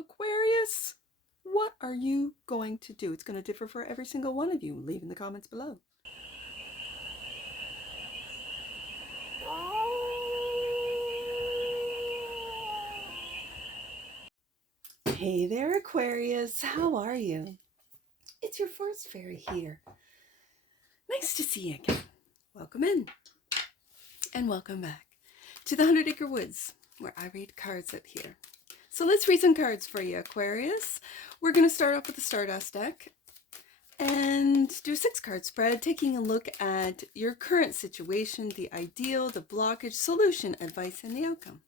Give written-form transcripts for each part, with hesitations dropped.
Aquarius, what are you going to do? It's going to differ for every single one of you. Leave in the comments below. Hey there, Aquarius. How are you? It's your forest fairy here. Nice to see you again. Welcome in and welcome back to the 100 Acre Woods, where I read cards out here. So let's read some cards for you, Aquarius. We're going to start off with the Stardust deck and do a 6-card spread, taking a look at your current situation, the ideal, the blockage, solution, advice, and the outcome.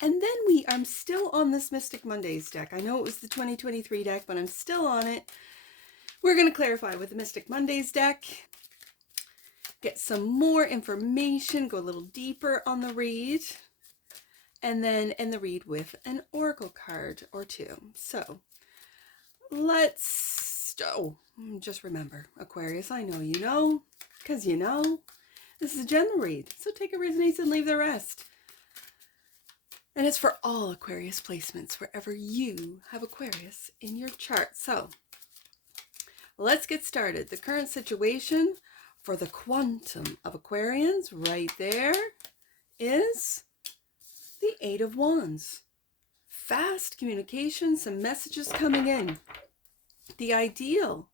And then I'm still on this Mystic Mondays deck. I know it was the 2023 deck, but I'm still on it. We're going to clarify with the Mystic Mondays deck, get some more information, go a little deeper on the read, and then end the read with an oracle card or two. So just remember, Aquarius, I know you know, because you know, this is a general read. So take a resonates and leave the rest. And it's for all Aquarius placements, wherever you have Aquarius in your chart. So let's get started. The current situation for the quantum of Aquarians right there is the 8 of Wands. Fast communication, some messages coming in. The ideal,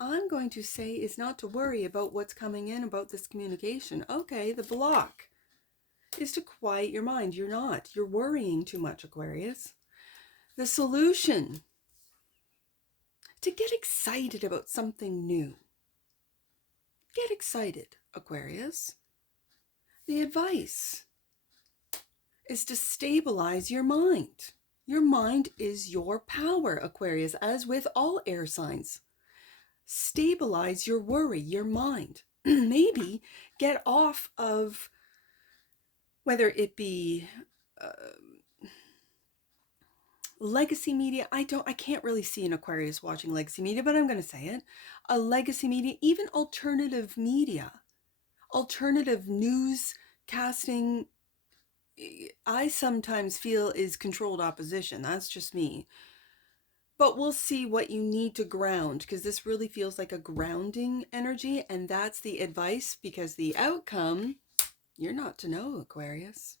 I'm going to say, is not to worry about what's coming in about this communication. Okay, the block is to quiet your mind. You're worrying too much, Aquarius. The solution, to get excited about something new. Get excited, Aquarius. The advice is to stabilize your mind. Your mind is your power, Aquarius, as with all air signs. Stabilize your worry, your mind. Maybe get off of, whether it be legacy media. I can't really see an Aquarius watching legacy media, but I'm going to say it. A legacy media, even alternative media, alternative news casting, I sometimes feel is controlled opposition. That's just me. But we'll see what you need to ground, because this really feels like a grounding energy, and that's the advice, because the outcome, you're not to know, Aquarius.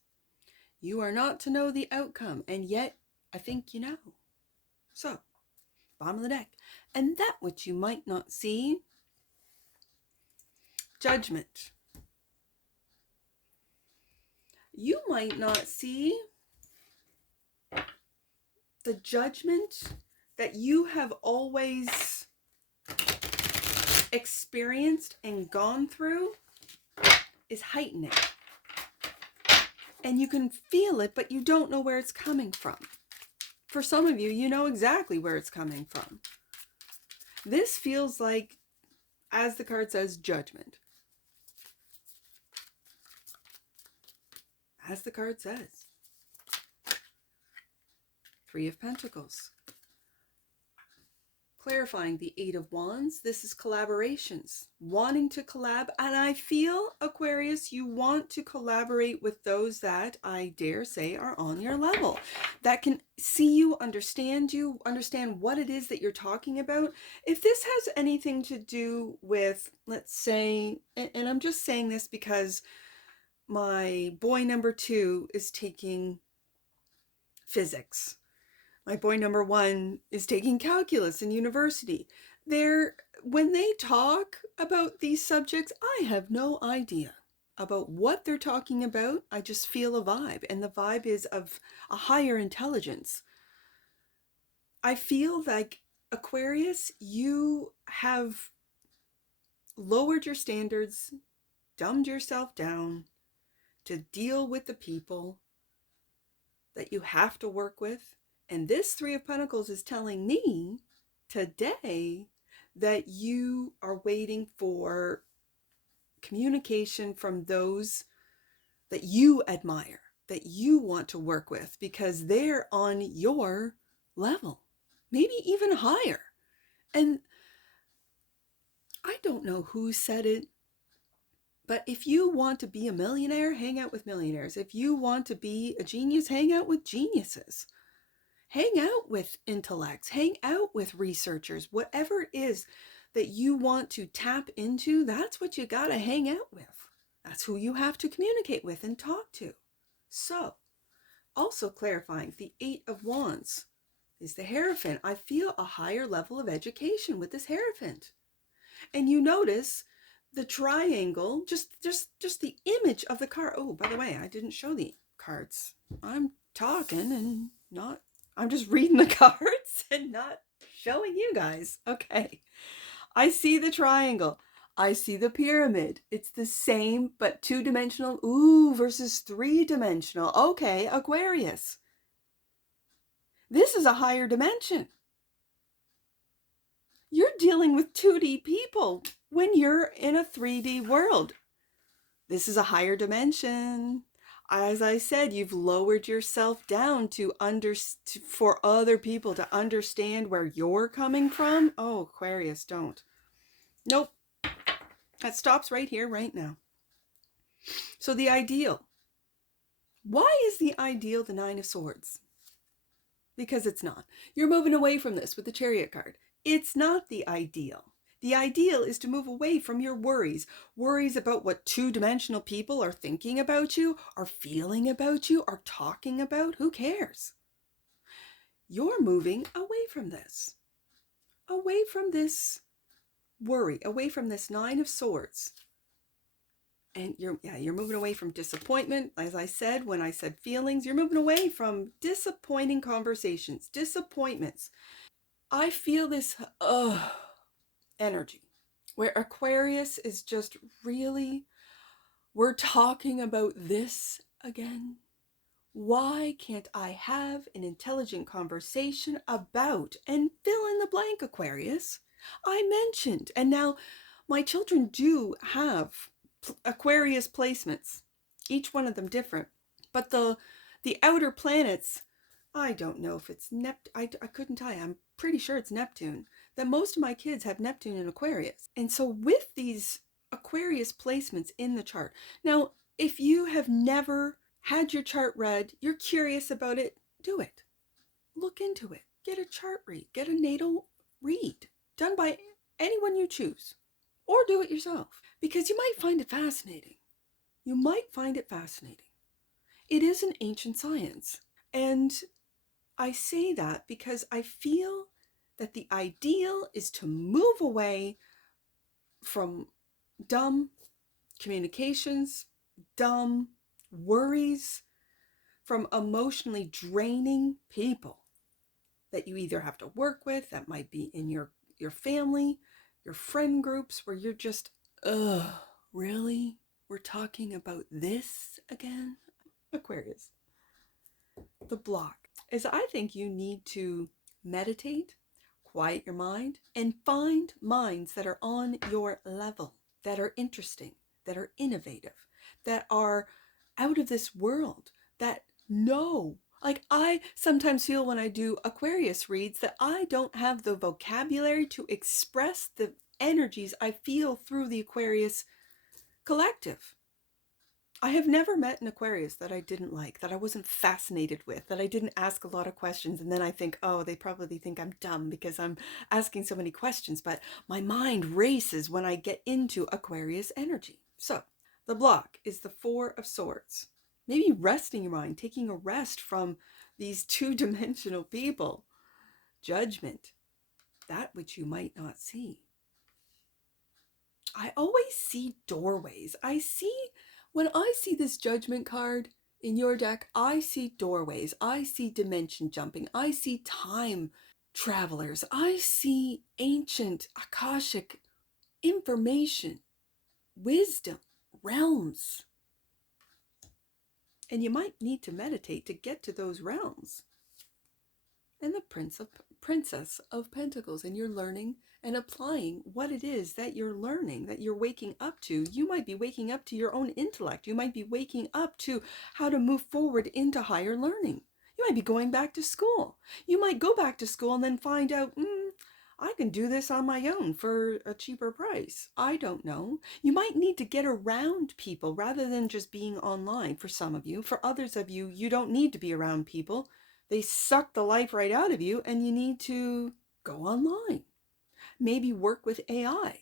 You are not to know the outcome, and yet I think you know. So, bottom of the deck. And that which you might not see, Judgment. You might not see the judgment that you have always experienced and gone through is heightening. And you can feel it, but you don't know where it's coming from. For some of you, you know exactly where it's coming from. This feels like, as the card says, judgment. As the card says. 3 of Pentacles. Clarifying the 8 of Wands. This is collaborations. Wanting to collab. And I feel, Aquarius, you want to collaborate with those that, I dare say, are on your level. That can see you, understand what it is that you're talking about. If this has anything to do with, let's say, and I'm just saying this because my boy number 2 is taking physics. My boy number 1 is taking calculus in university. When they talk about these subjects, I have no idea about what they're talking about. I just feel a vibe, and the vibe is of a higher intelligence. I feel like, Aquarius, you have lowered your standards, dumbed yourself down to deal with the people that you have to work with. And this 3 of Pentacles is telling me today that you are waiting for communication from those that you admire, that you want to work with, because they're on your level, maybe even higher. And I don't know who said it, But if you want to be a millionaire, hang out with millionaires. If you want to be a genius, hang out with geniuses. Hang out with intellects. Hang out with researchers. Whatever it is that you want to tap into, that's what you got to hang out with. That's who you have to communicate with and talk to. So, also clarifying, the Eight of Wands is the Hierophant. I feel a higher level of education with this Hierophant. And you notice the triangle, just the image of the card. Oh, by the way, I didn't show the cards. I'm talking and I'm just reading the cards and not showing you guys. Okay. I see the triangle. I see the pyramid. It's the same, but two-dimensional. Ooh, versus three-dimensional. Okay, Aquarius. This is a higher dimension. You're dealing with 2D people when you're in a 3D world. This is a higher dimension. As I said, you've lowered yourself down for other people to understand where you're coming from. Oh, Aquarius, don't. Nope. That stops right here, right now. So the ideal. Why is the ideal the Nine of Swords? Because it's not. You're moving away from this with the Chariot card. It's not the ideal. The ideal is to move away from your worries. Worries about what two-dimensional people are thinking about you, are feeling about you, are talking about. Who cares? You're moving away from this. Away from this worry, away from this Nine of Swords. And you're moving away from disappointment. As I said, when I said feelings, you're moving away from disappointing conversations, disappointments. I feel this energy where Aquarius is just really, we're talking about this again. Why can't I have an intelligent conversation about, and fill in the blank, Aquarius? I mentioned, and now my children do have Aquarius placements, each one of them different, but the outer planets, I don't know if it's I couldn't tell you. I'm pretty sure it's Neptune. That most of my kids have Neptune in Aquarius. And so with these Aquarius placements in the chart, now if you have never had your chart read, you're curious about it, do it. Look into it. Get a chart read. Get a natal read done by anyone you choose, or do it yourself, because you might find it fascinating. You might find it fascinating. It is an ancient science. And I say that because I feel that the ideal is to move away from dumb communications, dumb worries, from emotionally draining people that you either have to work with, that might be in your family, your friend groups, where you're just, really? We're talking about this again? Aquarius. The block is, I think you need to meditate, quiet your mind, and find minds that are on your level, that are interesting, that are innovative, that are out of this world, that know. Like, I sometimes feel when I do Aquarius reads that I don't have the vocabulary to express the energies I feel through the Aquarius collective. I have never met an Aquarius that I didn't like, that I wasn't fascinated with, that I didn't ask a lot of questions. And then I think, oh, they probably think I'm dumb because I'm asking so many questions. But my mind races when I get into Aquarius energy. So the block is the Four of Swords. Maybe resting your mind, taking a rest from these two-dimensional people. Judgment, that which you might not see. I always see doorways. When I see this Judgment card in your deck, I see doorways. I see dimension jumping. I see time travelers. I see ancient Akashic information, wisdom, realms. And you might need to meditate to get to those realms. And the Princess of Pentacles, and you're learning and applying what it is that you're learning, that you're waking up to. You might be waking up to your own intellect. You might be waking up to how to move forward into higher learning. You might be going back to school. You might go back to school and then find out, I can do this on my own for a cheaper price. I don't know. You might need to get around people rather than just being online for some of you. For others of you, you don't need to be around people. They suck the life right out of you and you need to go online. Maybe work with AI.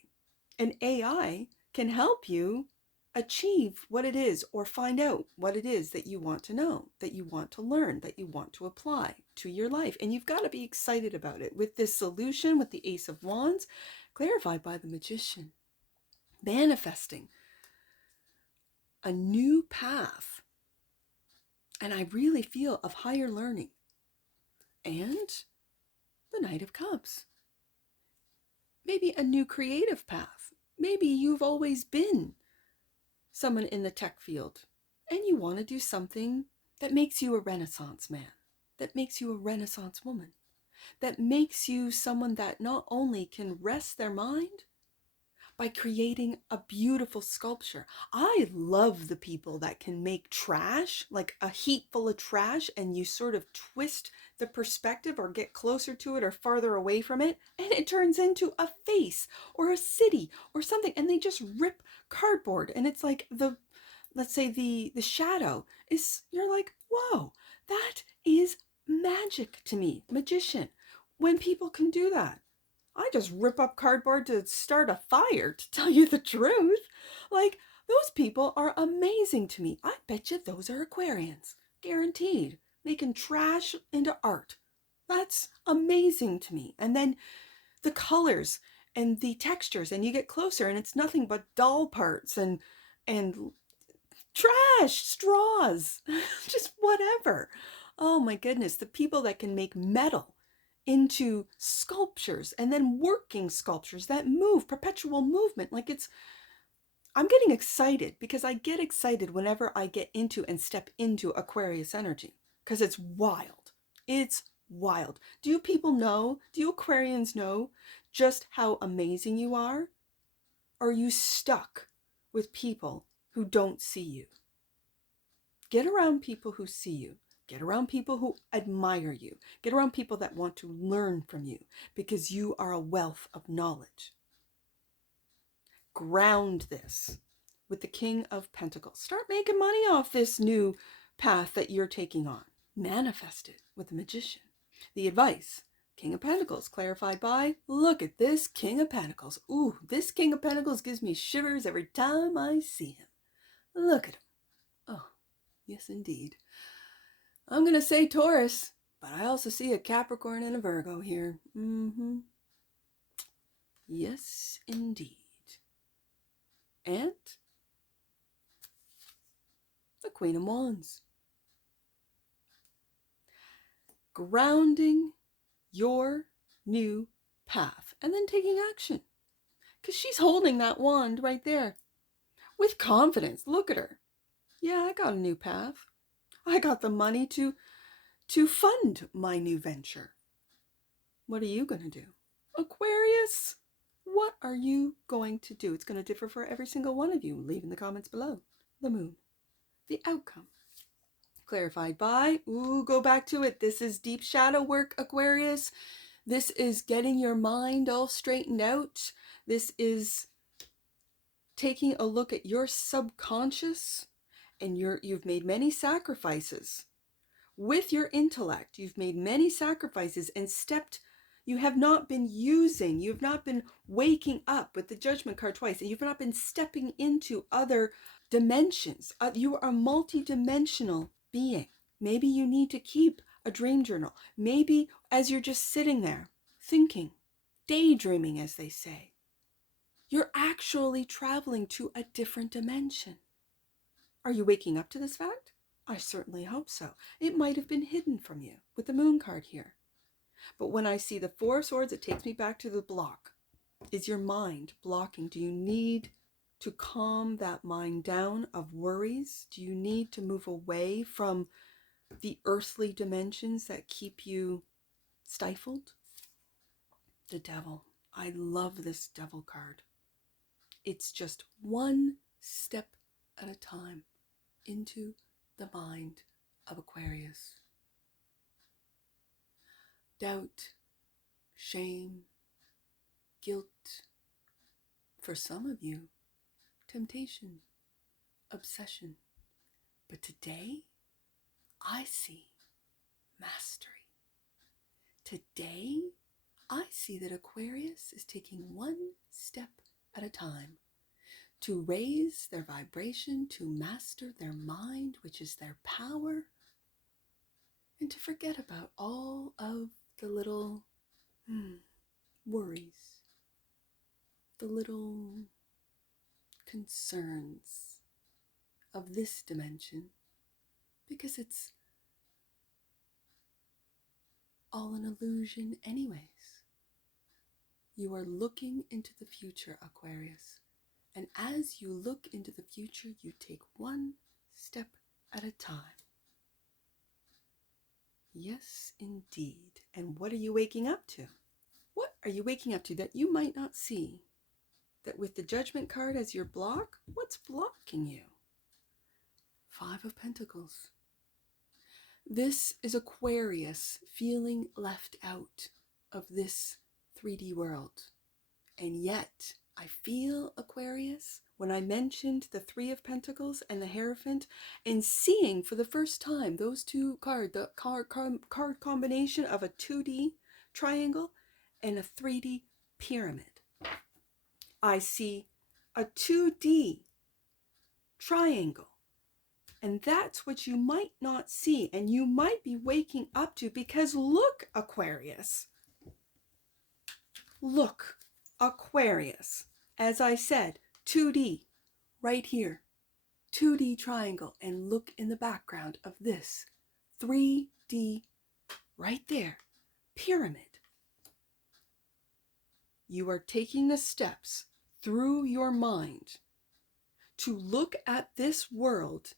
And AI can help you achieve what it is or find out what it is that you want to know, that you want to learn, that you want to apply to your life. And you've got to be excited about it. With this solution, with the Ace of Wands, clarified by the Magician, manifesting a new path. And I really feel of higher learning. And the Knight of Cups. Maybe a new creative path. Maybe you've always been someone in the tech field and you want to do something that makes you a Renaissance man, that makes you a Renaissance woman, that makes you someone that not only can rest their mind by creating a beautiful sculpture. I love the people that can make trash, like a heap full of trash, and you sort of twist the perspective or get closer to it or farther away from it, and it turns into a face or a city or something, and they just rip cardboard, and it's like let's say the shadow is, you're like, whoa, that is magic to me, magician, when people can do that. I just rip up cardboard to start a fire, to tell you the truth. Like, those people are amazing to me. I bet you those are Aquarians. Guaranteed. Making trash into art. That's amazing to me. And then the colors and the textures, and you get closer and it's nothing but doll parts and trash, straws, just whatever. Oh my goodness, the people that can make metal into sculptures and then working sculptures that move, perpetual movement. Like, I'm getting excited because I get excited whenever I get into and step into Aquarius energy because it's wild. It's wild. Do you Aquarians know just how amazing you are? Or are you stuck with people who don't see you? Get around people who see you. Get around people who admire you. Get around people that want to learn from you because you are a wealth of knowledge. Ground this with the King of Pentacles. Start making money off this new path that you're taking on. Manifest it with the Magician. The advice, King of Pentacles, clarified by, look at this King of Pentacles. Ooh, this King of Pentacles gives me shivers every time I see him. Look at him. Oh, yes indeed. I'm going to say Taurus, but I also see a Capricorn and a Virgo here. Yes, indeed. And the Queen of Wands. Grounding your new path and then taking action. Because she's holding that wand right there with confidence. Look at her. Yeah, I got a new path. I got the money to fund my new venture. What are you going to do? Aquarius, what are you going to do? It's going to differ for every single one of you. Leave in the comments below. The moon. The outcome. Clarified by, go back to it. This is deep shadow work, Aquarius. This is getting your mind all straightened out. This is taking a look at your subconscious, and you've made many sacrifices. With your intellect, you've made many sacrifices and you have not been waking up with the Judgment card twice, and you've not been stepping into other dimensions. You are a multi-dimensional being. Maybe you need to keep a dream journal. Maybe as you're just sitting there thinking, daydreaming as they say, you're actually traveling to a different dimension. Are you waking up to this fact? I certainly hope so. It might have been hidden from you with the moon card here. But when I see the Four of Swords, it takes me back to the block. Is your mind blocking? Do you need to calm that mind down of worries? Do you need to move away from the earthly dimensions that keep you stifled? The Devil. I love this Devil card. It's just one step at a time into the mind of Aquarius. Doubt, shame, guilt. For some of you, temptation, obsession. But today, I see mastery. Today, I see that Aquarius is taking one step at a time to raise their vibration, to master their mind, which is their power, and to forget about all of the little worries, the little concerns of this dimension, because it's all an illusion anyways. You are looking into the future, Aquarius. And as you look into the future, you take one step at a time. Yes, indeed. And what are you waking up to? What are you waking up to that you might not see? That with the Judgment card as your block, what's blocking you? 5 of Pentacles. This is Aquarius feeling left out of this 3D world. And yet, I feel, Aquarius, when I mentioned the 3 of Pentacles and the Hierophant, and seeing for the first time those two cards, the card combination of a 2D triangle and a 3D pyramid. I see a 2D triangle. And that's what you might not see, and you might be waking up to, because look, Aquarius. Look, Aquarius. As I said, 2D, right here. 2D triangle, and look in the background of this 3D, right there, pyramid. You are taking the steps through your mind to look at this world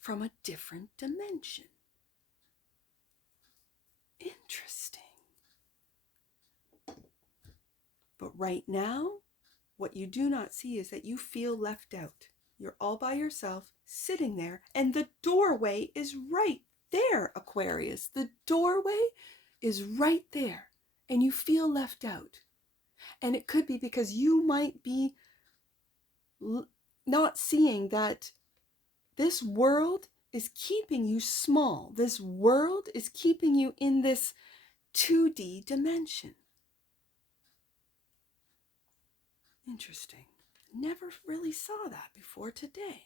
from a different dimension. Interesting. But right now, what you do not see is that you feel left out. You're all by yourself, sitting there, and the doorway is right there, Aquarius. The doorway is right there, and you feel left out. And it could be because you might be not seeing that this world is keeping you small. This world is keeping you in this 2D dimension. Interesting. Never really saw that before today.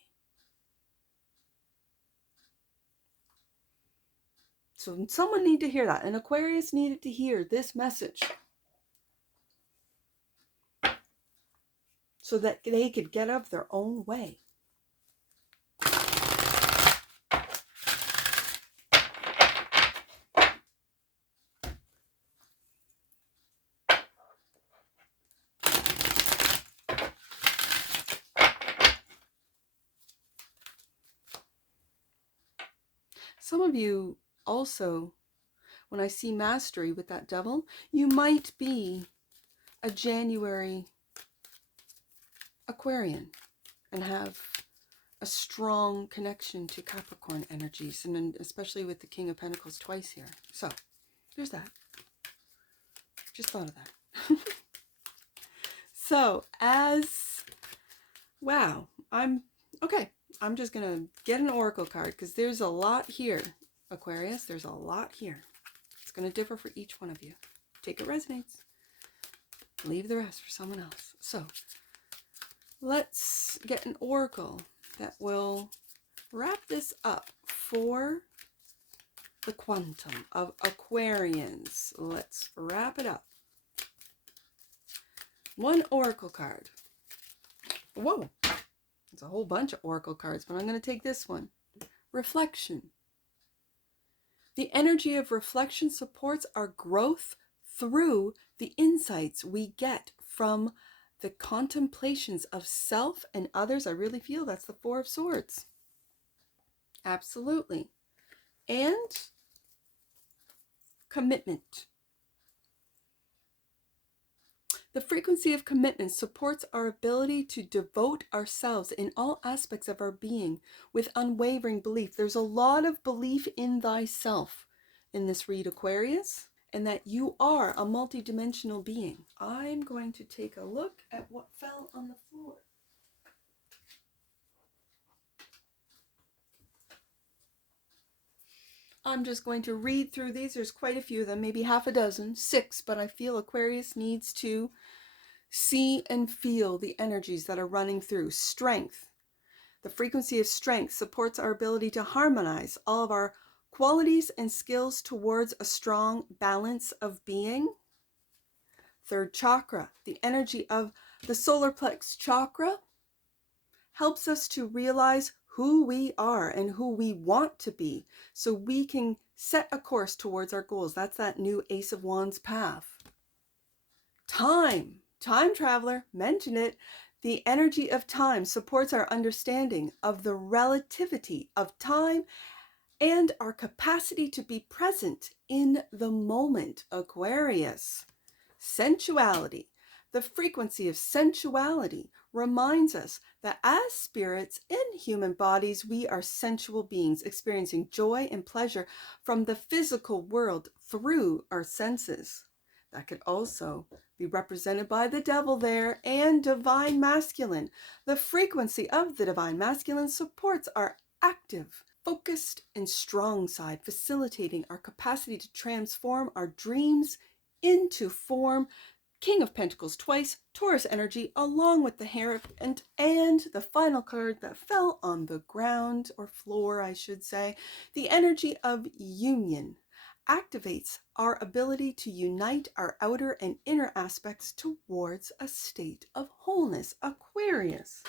So someone needed to hear that. And Aquarius needed to hear this message, so that they could get out of their own way. Some of you also, when I see mastery with that devil, you might be a January Aquarian and have a strong connection to Capricorn energies, and then especially with the King of Pentacles twice here. So there's that. Just thought of that. So wow, I'm just gonna get an oracle card, because there's a lot here, Aquarius. There's a lot here. It's gonna differ for each one of you. Take it resonates. Leave the rest for someone else. So let's get an oracle that will wrap this up for the quantum of Aquarians. Let's wrap it up. One oracle card. Whoa, there's a whole bunch of oracle cards, but I'm going to take this one. Reflection. The energy of reflection supports our growth through the insights we get from the contemplations of self and others. I really feel that's the 4 of Swords. Absolutely. And commitment. The frequency of commitment supports our ability to devote ourselves in all aspects of our being with unwavering belief. There's a lot of belief in thyself in this read, Aquarius. and that you are a multidimensional being. I'm going to take a look at what fell on the floor. I'm just going to read through these. There's quite a few of them, maybe half a dozen, 6, but I feel Aquarius needs to see and feel the energies that are running through. Strength. The frequency of strength supports our ability to harmonize all of our qualities and skills towards a strong balance of being. 3rd chakra, the energy of the solar plex chakra, helps us to realize who we are and who we want to be so we can set a course towards our goals. That's that new Ace of Wands path. Time traveler, mention it. The energy of time supports our understanding of the relativity of time and our capacity to be present in the moment. Aquarius. Sensuality. The frequency of sensuality reminds us that as spirits in human bodies, we are sensual beings experiencing joy and pleasure from the physical world through our senses. That could also be represented by the devil there, and divine masculine. The frequency of the divine masculine supports our active, focused, and strong side, facilitating our capacity to transform our dreams into form. King of Pentacles twice, Taurus energy, along with the Hierophant, and the final card that fell on the ground, or floor I should say, the energy of union, activates our ability to unite our outer and inner aspects towards a state of wholeness. Aquarius.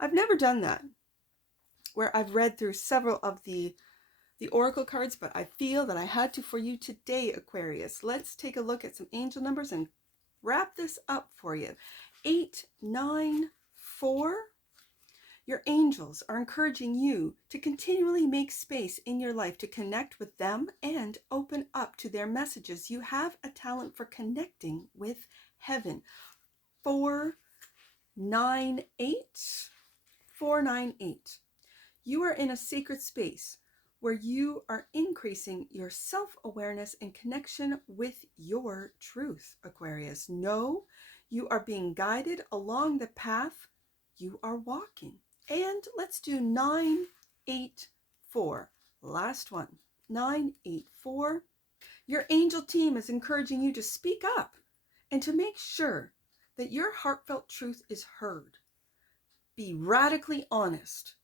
I've never done that, where I've read through several of the oracle cards, but I feel that I had to for you today, Aquarius. Let's take a look at some angel numbers and wrap this up for you. 8, 9, 4. Your angels are encouraging you to continually make space in your life to connect with them and open up to their messages. You have a talent for connecting with heaven. 4, 9, 8. 4, 9, 8. You are in a sacred space where you are increasing your self-awareness and connection with your truth, Aquarius. Know you are being guided along the path you are walking. And let's do 9, 8, 4. Last one. 9, 8, 4. Your angel team is encouraging you to speak up and to make sure that your heartfelt truth is heard. Be radically honest.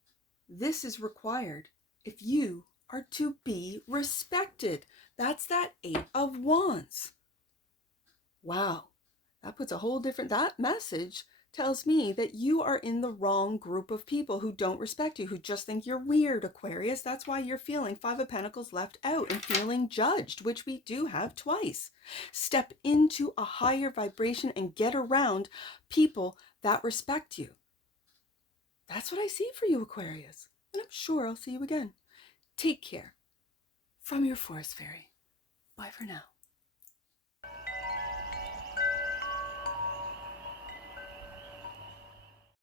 This is required if you are to be respected. That's that 8 of Wands. Wow, that puts a whole different, that message tells me that you are in the wrong group of people who don't respect you, who just think you're weird, Aquarius. That's why you're feeling 5 of Pentacles left out and feeling judged, which we do have twice. Step into a higher vibration and get around people that respect you. That's what I see for you, Aquarius. And I'm sure I'll see you again. Take care. From your forest fairy. Bye for now.